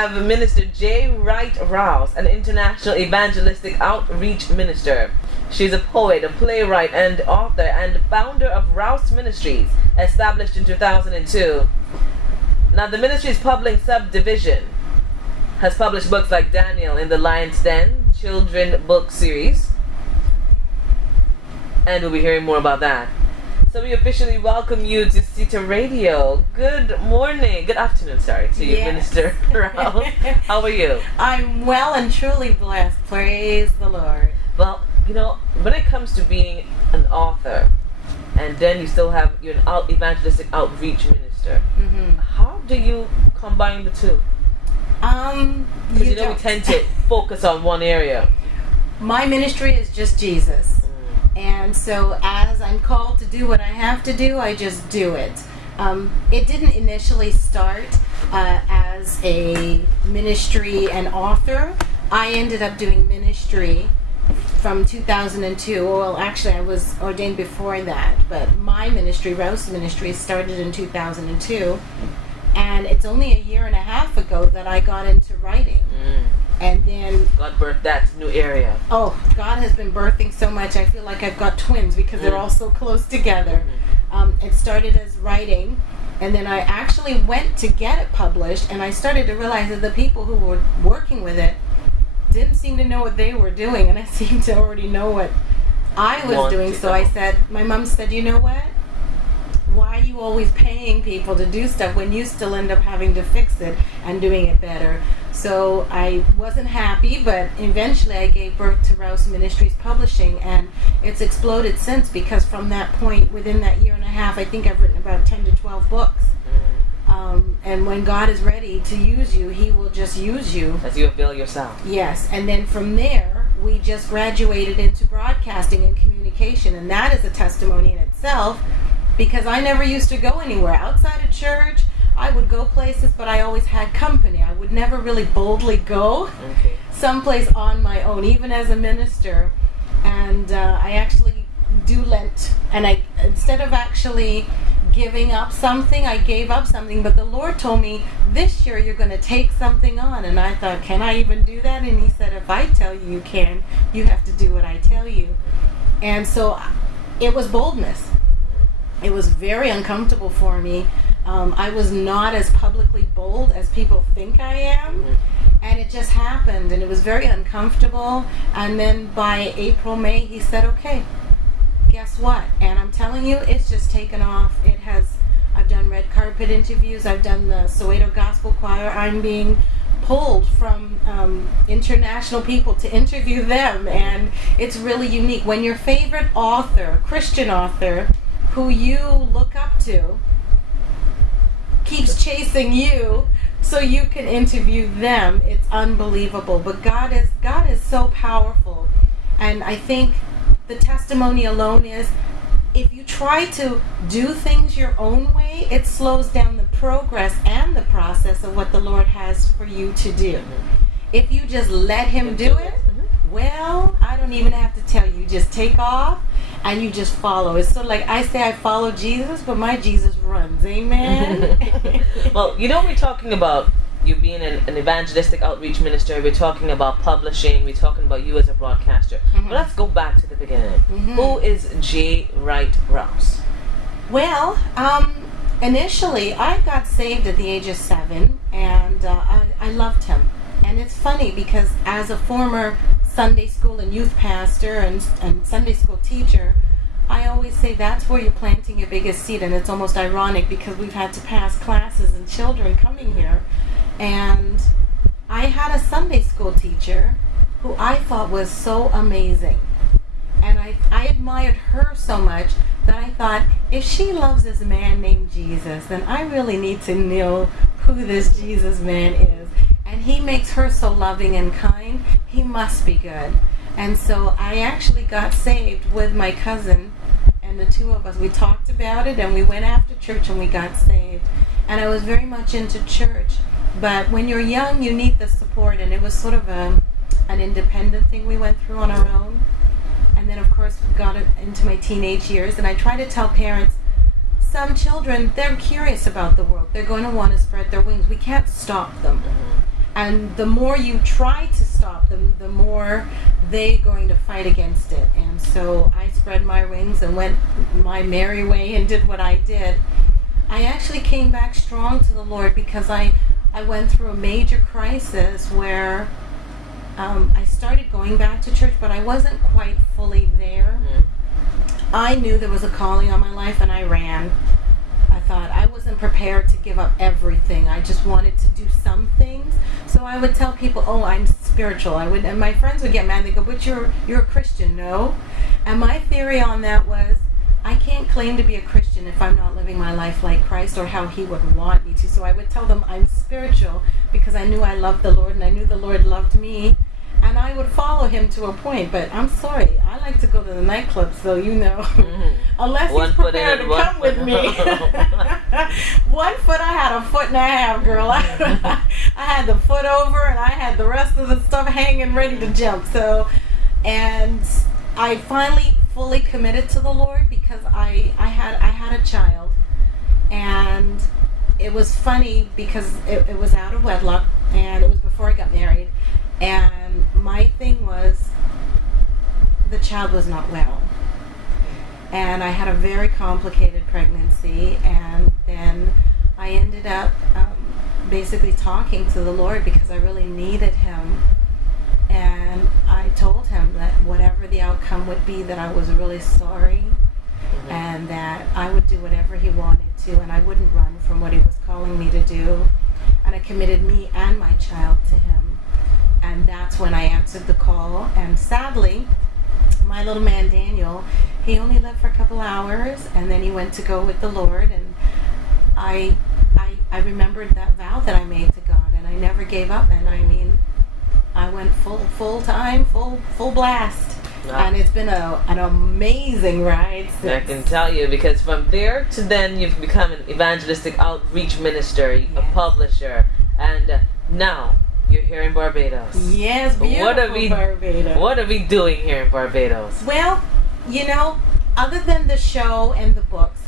have Minister J. Wright Rouse, an international evangelistic outreach minister. She's a poet, a playwright, and author, and founder of Rouse Ministries, established in 2002. Now, the ministry's public subdivision has published books like Daniel in the Lion's Den, children book series, and we'll be hearing more about that. So we officially welcome you to CITA Radio. Good morning, good afternoon, to you, Minister Rouse. How are you? I'm well and truly blessed. Praise the Lord. Well, you know, when it comes to being an author, and then you still have, you're an evangelistic outreach minister, how do you combine the two? Because we tend to focus on one area. My ministry is just Jesus. And so as I'm called to do what I have to do, I just do it. It didn't initially start as a ministry and author. I ended up doing ministry from 2002. Well, actually, I was ordained before that. But my ministry, Rouse Ministry, started in 2002. And it's only a year and a half ago that I got into writing. And then God birthed that new area. Oh, God has been birthing so much. I feel like I've got twins because they're all so close together. It started as writing, and then I actually went to get it published, and I started to realize that the people who were working with it didn't seem to know what they were doing, and I seemed to already know what I was doing. So I said, my mom said, you know what? Why are you always paying people to do stuff when you still end up having to fix it and doing it better? So I wasn't happy, but eventually I gave birth to Rouse Ministries Publishing, and it's exploded since, because from that point, within that year and a half, I think I've written about 10 to 12 books. And when God is ready to use you, He will just use you. As you avail yourself. Yes, and then from there, we just graduated into broadcasting and communication, and that is a testimony in itself, because I never used to go anywhere outside of church. I would go places, but I always had company. I would never really boldly go someplace on my own, even as a minister. And I actually do Lent. And I, instead of actually giving up something, I gave up something. But the Lord told me, this year you're going to take something on. And I thought, can I even do that? And He said, if I tell you you can, you have to do what I tell you. And so it was boldness. It was very uncomfortable for me. I was not as publicly bold as people think I am, and it just happened, and it was very uncomfortable. And then by April, May, He said, okay, guess what? And I'm telling you, it's just taken off. It has. I've done red carpet interviews. I've done the Soweto Gospel Choir. I'm being pulled from international people to interview them, and it's really unique. When your favorite author, Christian author, who you look up to, keeps chasing you so you can interview them, it's unbelievable. But God is so powerful. And I think the testimony alone is, if you try to do things your own way, it slows down the progress and the process of what the Lord has for you to do. If you just let Him do it, well, I don't even have to tell you. Just take off and you just follow. It's so like I say I follow Jesus, but my Jesus runs. Amen? Well, you know, we're talking about you being an evangelistic outreach minister. We're talking about publishing. We're talking about you as a broadcaster. But let's go back to the beginning. Who is J. Wright Rouse? Well, initially I got saved at the age of 7, and I loved Him. And it's funny because as a former Sunday school and youth pastor and Sunday school teacher, I always say that's where you're planting your biggest seed. And it's almost ironic because we've had to pass classes and children coming here. And I had a Sunday school teacher who I thought was so amazing. And I admired her so much that I thought, if she loves this man named Jesus, then I really need to know who this Jesus man is. And he makes her so loving and kind, he must be good. And so I actually got saved with my cousin, and the two of us, we talked about it, and we went after church and we got saved. And I was very much into church, but when you're young, you need the support, and it was sort of an independent thing we went through on our own. And then, of course, we got into my teenage years, and I try to tell parents, some children, they're curious about the world. They're going to want to spread their wings. We can't stop them. And the more you try to stop them, the more they're going to fight against it. And so I spread my wings and went my merry way and did what I did. I actually came back strong to the Lord because I went through a major crisis where I started going back to church, but I wasn't quite fully there. I knew there was a calling on my life, and I ran. I thought I wasn't prepared to give up everything. I just wanted to do some things. So I would tell people, "Oh, I'm spiritual." And my friends would get mad. They go, "But you're a Christian, no?" And my theory on that was, I can't claim to be a Christian if I'm not living my life like Christ or how He would want me to. So I would tell them I'm spiritual because I knew I loved the Lord and I knew the Lord loved me. And I would follow Him to a point. But I'm sorry, I like to go to the nightclubs, so unless He's prepared to come with me. 1 foot, I had a foot and a half, girl. I had the foot over and I had the rest of the stuff hanging ready to jump. And I finally fully committed to the Lord because I had a child. And it was funny because it was out of wedlock and it was before I got married. And my thing was, the child was not well. And I had a very complicated pregnancy. And then I ended up basically talking to the Lord because I really needed Him. And I told Him that whatever the outcome would be, that I was really sorry. And that I would do whatever He wanted to. And I wouldn't run from what He was calling me to do. And I committed me and my child to Him. And that's when I answered the call. And sadly, my little man Daniel, he only lived for a couple hours, and then he went to go with the Lord. And I remembered that vow that I made to God, and I never gave up. And I mean, I went full time, full blast. Wow. And it's been an amazing ride since. I can tell you, because from there to then you've become an evangelistic outreach minister, a publisher, and now you're here in Barbados. Yes, beautiful Barbados. What are we doing here in Barbados? Well, other than the show and the books,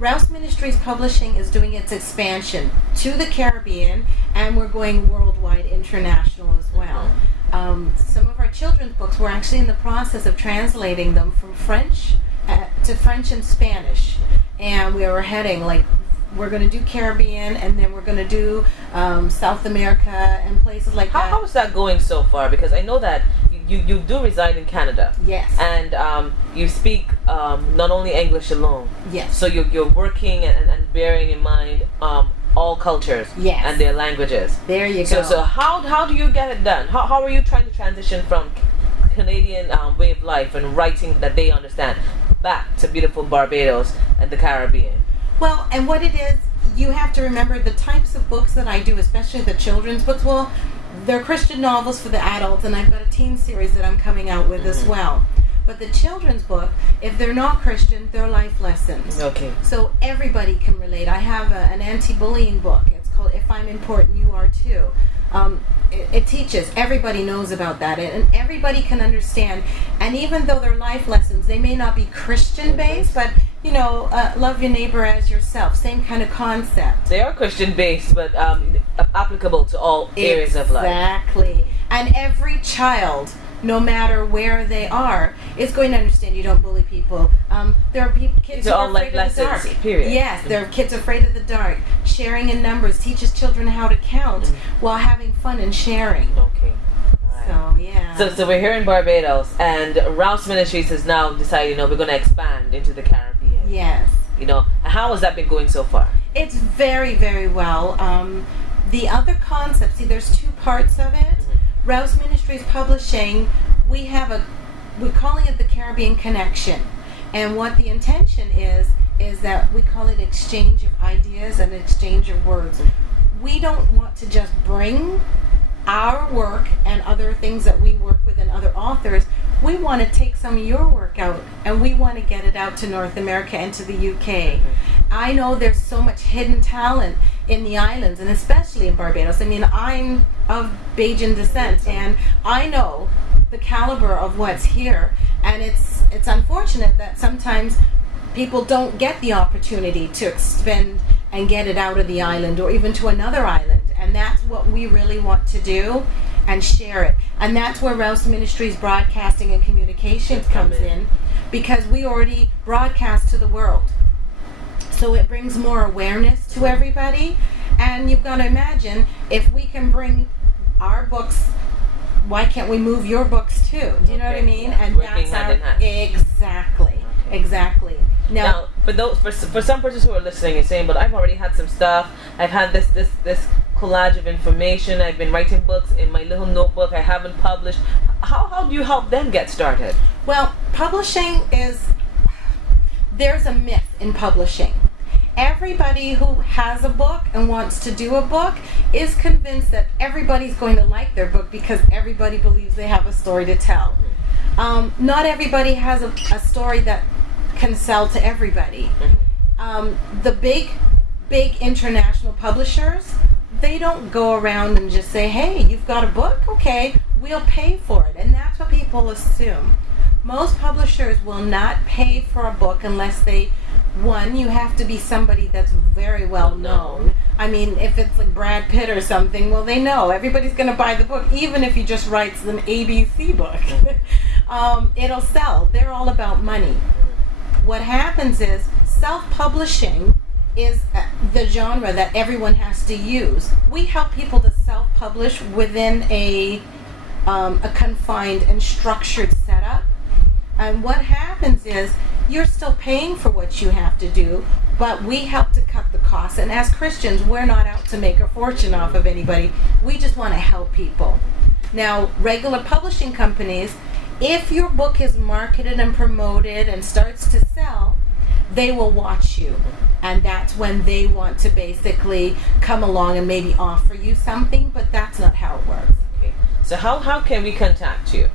Rouse Ministries Publishing is doing its expansion to the Caribbean, and we're going worldwide, international as well. Some of our children's books, we're actually in the process of translating them from French to French and Spanish. And we were heading, we're going to do Caribbean, and then we're going to do South America and places like that. How is that going so far? Because I know that you do reside in Canada. Yes. And you speak not only English alone. Yes. So you're working and bearing in mind all cultures. Yes. And their languages. There you go. So how do you get it done? How are you trying to transition from Canadian way of life and writing that they understand back to beautiful Barbados and the Caribbean? Well, and what it is, you have to remember the types of books that I do, especially the children's books. Well, they're Christian novels for the adults, and I've got a teen series that I'm coming out with as well. But the children's book, if they're not Christian, they're life lessons. Okay. So everybody can relate. I have an anti-bullying book. It's called If I'm Important, You Are Too. It teaches, everybody knows about that, and everybody can understand. And even though they're life lessons, they may not be Christian-based, but love your neighbor as yourself. Same kind of concept. They are Christian-based, but applicable to all areas of life. Exactly. And every child, no matter where they are, is going to understand you don't bully people. There are kids who are afraid of the dark. Period. Yes, there are kids afraid of the dark. Sharing in numbers teaches children how to count while having fun and sharing. Okay. So, yeah. So we're here in Barbados, and Rouse Ministries has now decided, we're going to expand into the Caribbean. Yes. How has that been going so far? It's very, very well. The other concept, there's two parts of it. Rouse Ministries Publishing, we're calling it the Caribbean Connection. And what the intention is that we call it exchange of ideas and exchange of words. We don't want to just bring our work and other things that we work with and other authors. We want to take some of your work out, and we want to get it out to North America and to the UK. I know there's so much hidden talent in the islands, and especially in Barbados. I mean, I'm of Bajan descent, and I know the caliber of what's here, and it's unfortunate that sometimes people don't get the opportunity to expend and get it out of the island or even to another island. And that's what we really want to do, and share it. And that's where Rouse Ministries Broadcasting and Communications comes in, because we already broadcast to the world. So it brings more awareness to everybody. And you've got to imagine, if we can bring our books, why can't we move your books too? Do you know what I mean? Yeah. And Working hand in hand. Exactly. Now for some persons who are listening and saying, but I've already had some stuff. I've had this collage of information. I've been writing books in my little notebook. I haven't published. How do you help them get started? Well, publishing there's a myth in publishing. Everybody who has a book and wants to do a book is convinced that everybody's going to like their book because everybody believes they have a story to tell. Not everybody has a story that can sell to everybody. The big international publishers, they don't go around and just say, hey, you've got a book? Okay, we'll pay for it. And that's what people assume. Most publishers will not pay for a book unless you have to be somebody that's very well known. I mean, if it's like Brad Pitt or something, well, they know. Everybody's going to buy the book, even if he just writes an ABC book. It'll sell. They're all about money. What happens is self-publishing is the genre that everyone has to use. We help people to self-publish within a confined and structured setup. And what happens is you're still paying for what you have to do, but we help to cut the costs. And as Christians, we're not out to make a fortune off of anybody. We just want to help people. Now, regular publishing companies, if your book is marketed and promoted and starts to sell, they will watch you. And that's when they want to basically come along and maybe offer you something, but that's not how it works. Okay. So how can we contact you?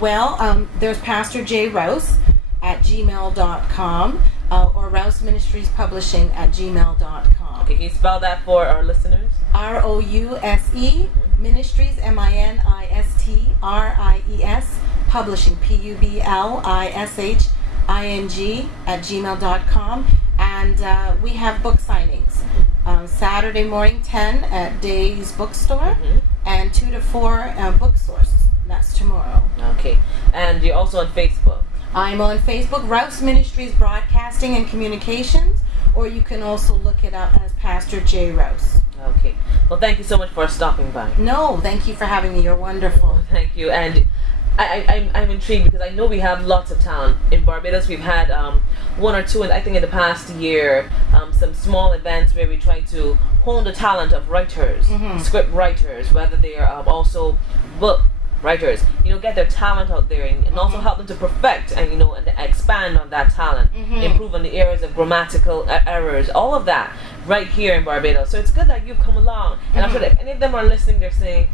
Well, there's Pastor J. Rouse at gmail.com or Rouse Ministries Publishing at gmail.com. Okay, can you spell that for our listeners? ROUSE Ministries, MINISTRIES Publishing, PUBLISHING at gmail.com. And we have book signings Saturday morning 10 at Day's Bookstore and 2 to 4 Book Source. That's tomorrow. Okay. And you're also on Facebook? I'm on Facebook, Rouse Ministries Broadcasting and Communications, or you can also look it up as Pastor J. Rouse. Okay. Well, thank you so much for stopping by. No, thank you for having me. You're wonderful. Thank you. And I'm intrigued because I know we have lots of talent. In Barbados, we've had one or two, and I think in the past year, some small events where we try to hone the talent of writers, script writers, whether they are also book writers, get their talent out there and also help them to perfect and and expand on that talent, improve on the areas of grammatical errors, all of that right here in Barbados. So it's good that you've come along, and I'm sure that if any of them are listening, they're saying,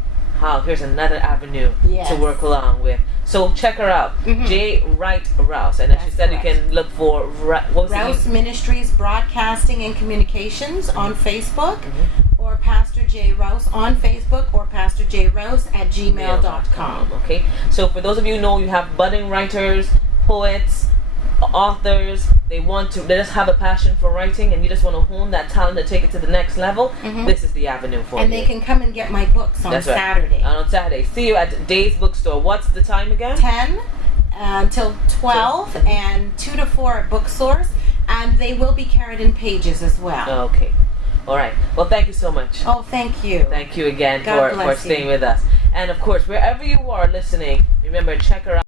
here's another avenue to work along with. So check her out, J. Wright Rouse, and as she said, you can look for Rouse Ministries Broadcasting and Communications on Facebook, or Pastor J. Rouse on Facebook, or Pastor J. Rouse at gmail.com. Okay, so for those of you who know you have budding writers, poets, authors, they just have a passion for writing, and you just want to hone that talent to take it to the next level, this is the avenue for you. And they can come and get my books on Saturday. On Saturday. See you at Day's Bookstore. What's the time again? 10 until 12, and 2 to 4 at Book Source, and they will be carried in pages as well. Okay. All right. Well, thank you so much. Oh, thank you. Thank you again God for staying with us. And of course, wherever you are listening, remember, check her out.